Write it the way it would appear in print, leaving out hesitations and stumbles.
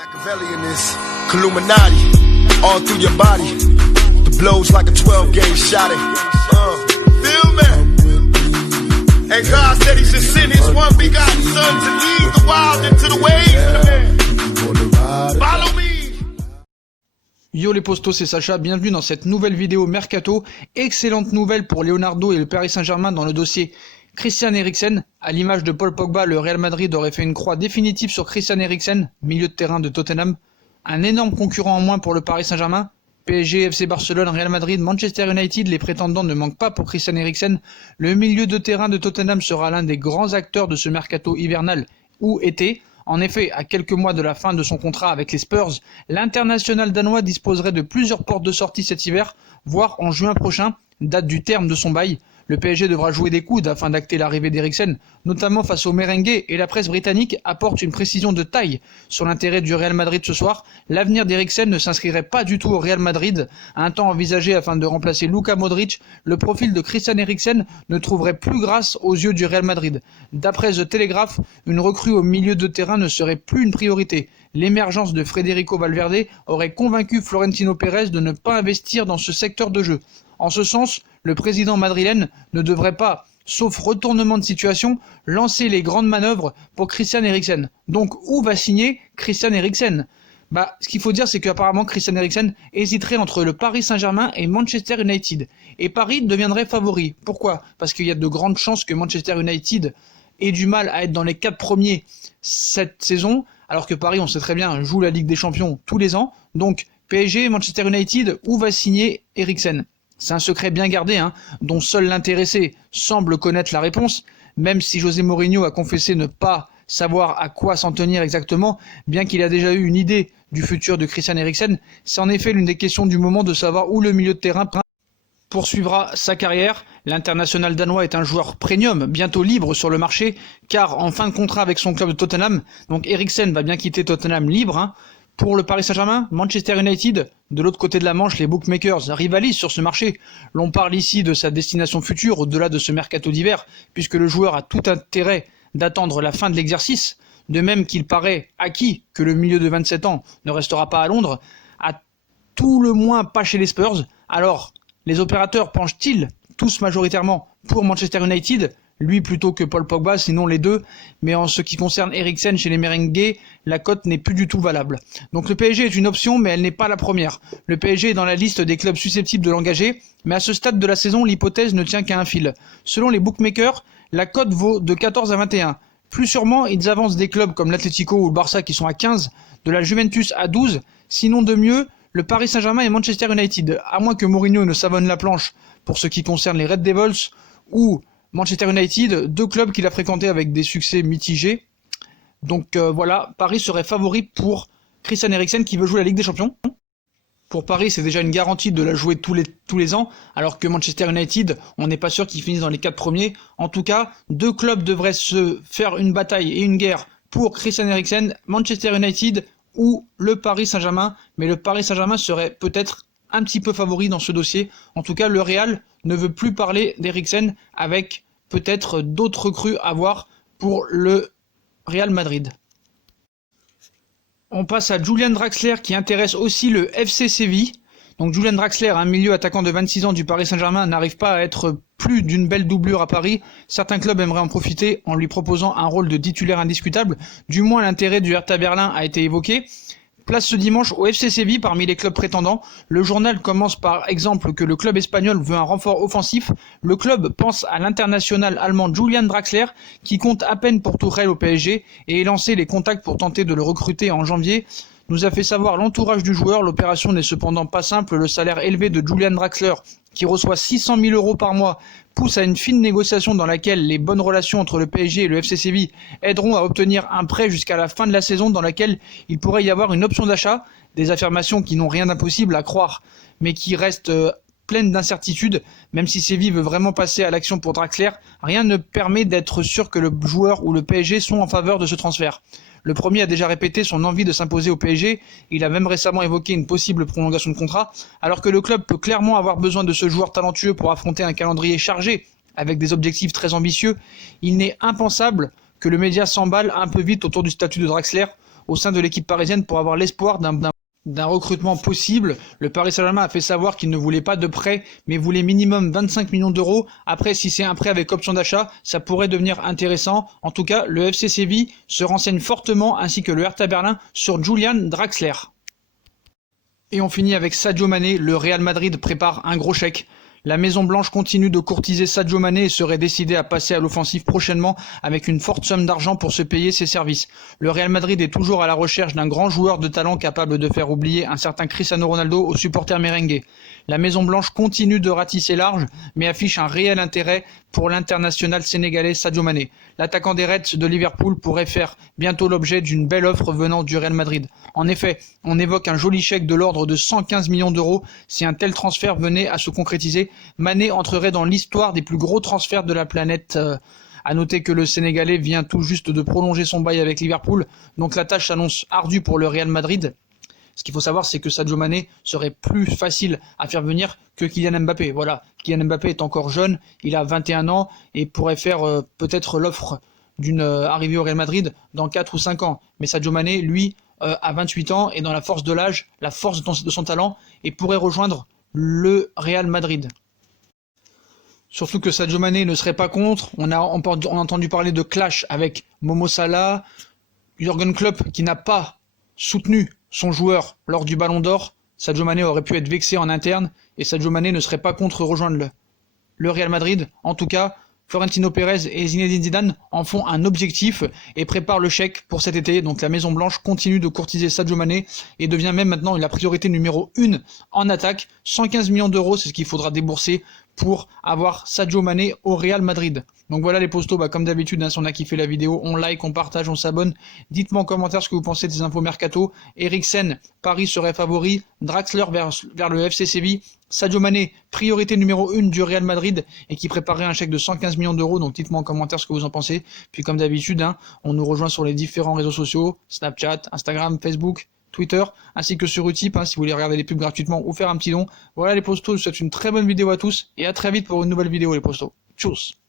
Machiavelli in this Illuminati, all through your body. The blows like a 12-gauge shot. Feel me? And God said He should send His one begotten Son to lead the wild into the ways. Follow me. Yo les postos, c'est Sacha, bienvenue dans cette nouvelle vidéo Mercato. Excellente nouvelle pour Leonardo et le Paris Saint-Germain dans le dossier Christian Eriksen. À l'image de Paul Pogba, le Real Madrid aurait fait une croix définitive sur Christian Eriksen, milieu de terrain de Tottenham. Un énorme concurrent en moins pour le Paris Saint-Germain. PSG, FC Barcelone, Real Madrid, Manchester United, les prétendants ne manquent pas pour Christian Eriksen. Le milieu de terrain de Tottenham sera l'un des grands acteurs de ce mercato hivernal ou été. En effet, à quelques mois de la fin de son contrat avec les Spurs, l'international danois disposerait de plusieurs portes de sortie cet hiver, voire en juin prochain, date du terme de son bail. Le PSG devra jouer des coudes afin d'acter l'arrivée d'Eriksen, notamment face aux merengues, et la presse britannique apporte une précision de taille sur l'intérêt du Real Madrid ce soir. L'avenir d'Eriksen ne s'inscrirait pas du tout au Real Madrid, un temps envisagé afin de remplacer Luka Modric. Le profil de Christian Eriksen ne trouverait plus grâce aux yeux du Real Madrid. D'après The Telegraph, une recrue au milieu de terrain ne serait plus une priorité. L'émergence de Federico Valverde aurait convaincu Florentino Pérez de ne pas investir dans ce secteur de jeu. En ce sens, le président madrilène ne devrait pas, sauf retournement de situation, lancer les grandes manœuvres pour Christian Eriksen. Donc où va signer Christian Eriksen ? Ce qu'il faut dire, c'est qu'apparemment Christian Eriksen hésiterait entre le Paris Saint-Germain et Manchester United. Et Paris deviendrait favori. Pourquoi ? Parce qu'il y a de grandes chances que Manchester United ait du mal à être dans les 4 premiers cette saison, alors que Paris, on sait très bien, joue la Ligue des Champions tous les ans. Donc PSG, Manchester United, où va signer Eriksen ? C'est un secret bien gardé, dont seul l'intéressé semble connaître la réponse, même si José Mourinho a confessé ne pas savoir à quoi s'en tenir exactement, bien qu'il a déjà eu une idée du futur de Christian Eriksen. C'est en effet l'une des questions du moment de savoir où le milieu de terrain poursuivra sa carrière. L'international danois est un joueur premium, bientôt libre sur le marché, car en fin de contrat avec son club de Tottenham, donc Eriksen va bien quitter Tottenham libre. Pour le Paris Saint-Germain, Manchester United, de l'autre côté de la Manche, les bookmakers rivalisent sur ce marché. L'on parle ici de sa destination future au-delà de ce mercato d'hiver, puisque le joueur a tout intérêt d'attendre la fin de l'exercice, de même qu'il paraît acquis que le milieu de 27 ans ne restera pas à Londres, à tout le moins pas chez les Spurs. Alors, les opérateurs penchent-ils tous majoritairement pour Manchester United ? Lui plutôt que Paul Pogba, sinon les deux. Mais en ce qui concerne Eriksen chez les merengues, la cote n'est plus du tout valable. Donc le PSG est une option, mais elle n'est pas la première. Le PSG est dans la liste des clubs susceptibles de l'engager, mais à ce stade de la saison, l'hypothèse ne tient qu'à un fil. Selon les bookmakers, la cote vaut de 14 à 21. Plus sûrement, ils avancent des clubs comme l'Atlético ou le Barça qui sont à 15, de la Juventus à 12, sinon de mieux, le Paris Saint-Germain et Manchester United, à moins que Mourinho ne savonne la planche pour ce qui concerne les Red Devils ou Manchester United, deux clubs qu'il a fréquentés avec des succès mitigés. Donc voilà, Paris serait favori pour Christian Eriksen qui veut jouer la Ligue des Champions. Pour Paris, c'est déjà une garantie de la jouer tous les ans, alors que Manchester United, on n'est pas sûr qu'ils finissent dans les 4 premiers. En tout cas, deux clubs devraient se faire une bataille et une guerre pour Christian Eriksen, Manchester United ou le Paris Saint-Germain. Mais le Paris Saint-Germain serait peut-être un petit peu favori dans ce dossier. En tout cas, le Real ne veut plus parler d'Eriksen, avec peut-être d'autres recrues à voir pour le Real Madrid. On passe à Julian Draxler qui intéresse aussi le FC Séville. Donc Julian Draxler, un milieu attaquant de 26 ans du Paris Saint-Germain, n'arrive pas à être plus d'une belle doublure à Paris. Certains clubs aimeraient en profiter en lui proposant un rôle de titulaire indiscutable. Du moins l'intérêt du Hertha Berlin a été évoqué. Place ce dimanche au FC Séville parmi les clubs prétendants. Le journal commence par exemple que le club espagnol veut un renfort offensif. Le club pense à l'international allemand Julian Draxler qui compte à peine pour Tuchel au PSG et est lancé les contacts pour tenter de le recruter en janvier. Nous a fait savoir l'entourage du joueur. L'opération n'est cependant pas simple. Le salaire élevé de Julian Draxler, qui reçoit 600 000 € par mois, pousse à une fine négociation dans laquelle les bonnes relations entre le PSG et le FC Séville aideront à obtenir un prêt jusqu'à la fin de la saison dans laquelle il pourrait y avoir une option d'achat. Des affirmations qui n'ont rien d'impossible à croire, mais qui restent pleines d'incertitudes. Même si Séville veut vraiment passer à l'action pour Draxler, rien ne permet d'être sûr que le joueur ou le PSG sont en faveur de ce transfert. Le premier a déjà répété son envie de s'imposer au PSG, il a même récemment évoqué une possible prolongation de contrat, alors que le club peut clairement avoir besoin de ce joueur talentueux pour affronter un calendrier chargé, avec des objectifs très ambitieux. Il n'est impensable que le média s'emballe un peu vite autour du statut de Draxler. au sein de l'équipe parisienne pour avoir l'espoir d'un recrutement possible. Le Paris Saint-Germain a fait savoir qu'il ne voulait pas de prêt, mais voulait minimum 25 millions d'euros. Après, si c'est un prêt avec option d'achat, ça pourrait devenir intéressant. En tout cas, le FC Séville se renseigne fortement, ainsi que le Hertha Berlin, sur Julian Draxler. Et on finit avec Sadio Mané. Le Real Madrid prépare un gros chèque. La Maison Blanche continue de courtiser Sadio Mané et serait décidée à passer à l'offensive prochainement avec une forte somme d'argent pour se payer ses services. Le Real Madrid est toujours à la recherche d'un grand joueur de talent capable de faire oublier un certain Cristiano Ronaldo aux supporters merengues. La Maison Blanche continue de ratisser large, mais affiche un réel intérêt pour l'international sénégalais Sadio Mané. L'attaquant des Reds de Liverpool pourrait faire bientôt l'objet d'une belle offre venant du Real Madrid. En effet, on évoque un joli chèque de l'ordre de 115 millions d'euros. Si un tel transfert venait à se concrétiser, Mané entrerait dans l'histoire des plus gros transferts de la planète. À noter que le Sénégalais vient tout juste de prolonger son bail avec Liverpool, donc la tâche s'annonce ardue pour le Real Madrid. Ce qu'il faut savoir, c'est que Sadio Mané serait plus facile à faire venir que Kylian Mbappé. Voilà, Kylian Mbappé est encore jeune, il a 21 ans et pourrait faire peut-être l'offre d'une arrivée au Real Madrid dans 4 ou 5 ans. Mais Sadio Mané, lui, a 28 ans et dans la force de l'âge, la force de son talent, et pourrait rejoindre le Real Madrid. Surtout que Sadio Mané ne serait pas contre. On a entendu parler de clash avec Momo Salah, Jürgen Klopp qui n'a pas soutenu son joueur lors du Ballon d'Or. Sadio Mané aurait pu être vexé en interne et Sadio Mané ne serait pas contre rejoindre le Real Madrid. En tout cas, Florentino Pérez et Zinedine Zidane en font un objectif et préparent le chèque pour cet été. Donc la Maison Blanche continue de courtiser Sadio Mané et devient même maintenant la priorité numéro 1 en attaque. 115 millions d'euros, c'est ce qu'il faudra débourser pour avoir Sadio Mané au Real Madrid. Donc voilà les postos, comme d'habitude, si on a kiffé la vidéo, on like, on partage, on s'abonne. Dites-moi en commentaire ce que vous pensez des infos mercato. Eriksen, Paris serait favori. Draxler vers le FC Séville. Sadio Mané, priorité numéro 1 du Real Madrid et qui préparait un chèque de 115 millions d'euros. Donc dites-moi en commentaire ce que vous en pensez. Puis comme d'habitude, on nous rejoint sur les différents réseaux sociaux, Snapchat, Instagram, Facebook, Twitter, ainsi que sur Utip, si vous voulez regarder les pubs gratuitement ou faire un petit don. Voilà les postos, je vous souhaite une très bonne vidéo à tous et à très vite pour une nouvelle vidéo les postos. Tchuss.